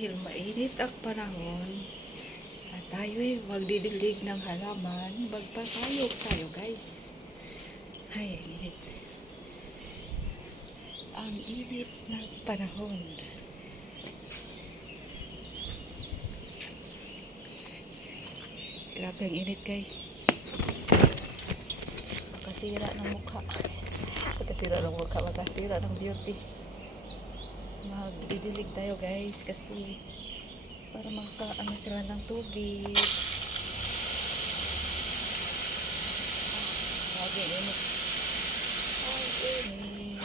Dahil mainit ang panahon at tayo'y magdidilig ng halaman, magpapayog tayo guys. Ay, init. Ang init ng panahon. Grabe ang init guys. Makasira ng mukha. Makasira ng mukha, makasira ng beauty. Magdidilig tayo guys kasi para makaano sila ng tubig. Grabe init. Ay, init.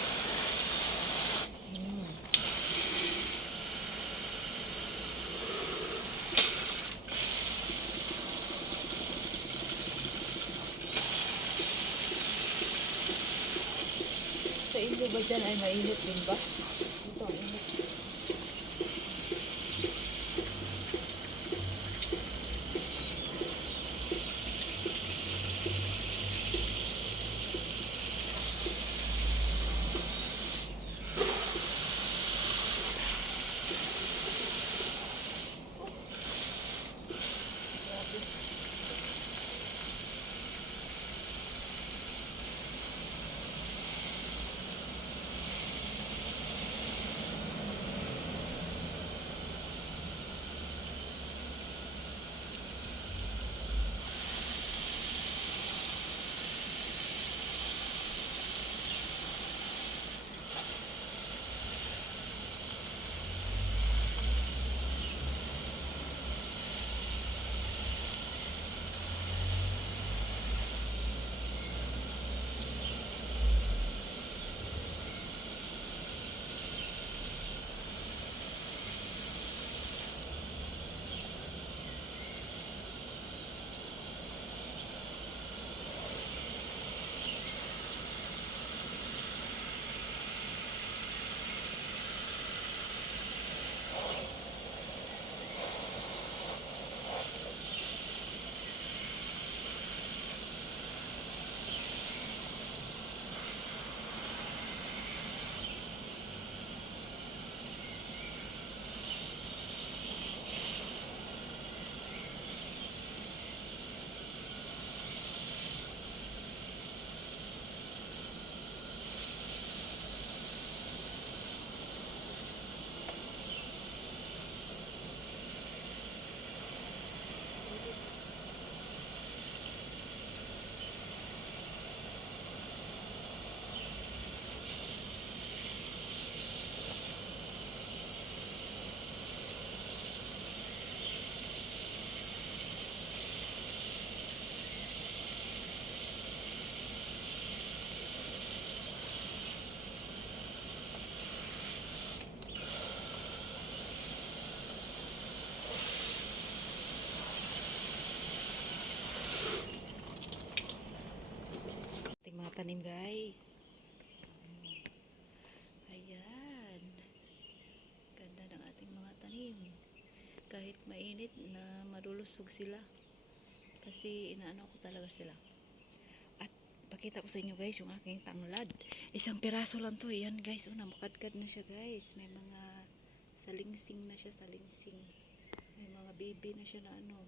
Sa inyo ba dyan ay mainit din ba? Ito ang init. Ating mga tanim guys. Ayan. Ganda ng ating mga tanim. Kahit mainit na malulusog sila. Kasi inaano ko talaga sila. At pakita ko sa inyo guys yung aking tanglad. Isang piraso lang to. Ayan guys. Oh, namakadkad na siya guys. May mga salingsing na siya. Salingsing. May mga baby na siya na ano.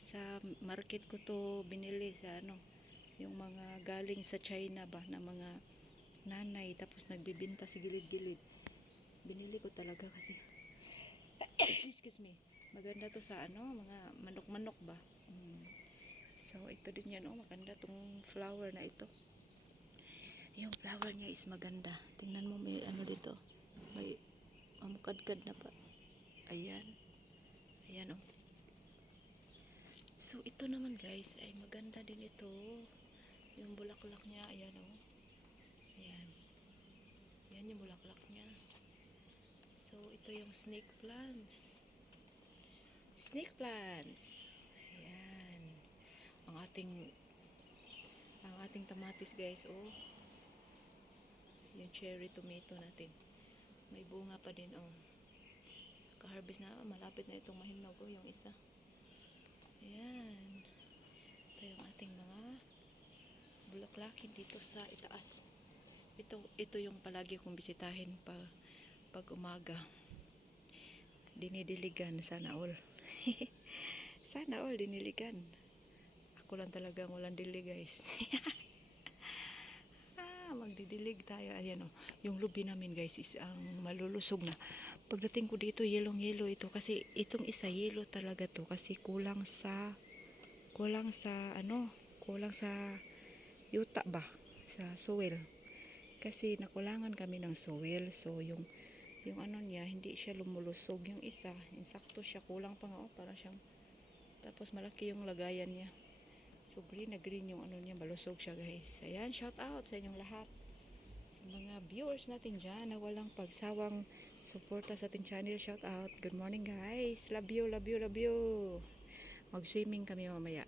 Sa market ko to binili sa ano. Yung mga galing sa China ba na mga nanay. Tapos nagbibinta sa gilid-gilid. Binili ko talaga kasi excuse me. Maganda to sa ano. Mga manok-manok ba. So, ito din yan. Oh, maganda tong flower na ito. Yung flower niya is maganda. Tingnan mo may ano dito. May mamukadkad na pa. Ayan. Ayan oh. So, ito naman guys ay maganda din ito. Yung bulaklak niya. Ayan oh. Ayan. Ayan yung bulaklak niya. So, ito yung snake plants. Snake plants. Ayan. Ang ating tamatis guys oh. Yung cherry tomato natin. May bunga pa din oh. Ka-harvest na, malapit na itong mahinog oh, yung isa. Ayan. Ito yung ating mga bulaklakin dito sa itaas. Ito yung palagi kong bisitahin pag umaga. dinidiligan, sana all. Sana all diniligan. Ako lang talaga ang walang dilig, guys. Magdidilig tayo. Ayan oh. Yung lubi namin, guys, is ang malulusog na. Pagdating ko dito, yellow ito kasi itong isa yellow talaga to kasi kulang sa yuta ba, sa soil. Kasi nakulangan kami ng soil. So yung ano niya, hindi siya lumulusog. Yung isa, insakto siya, kulang pa nga oh, para siyang, tapos malaki yung lagayan niya. So green na green yung ano niya, malusog siya, guys. Ayan, shout out sa inyong lahat. Sa mga viewers natin dyan na walang pagsawang suporta sa ating channel, shout out. Good morning, guys. Love you, love you, love you. Mag-swimming kami mamaya.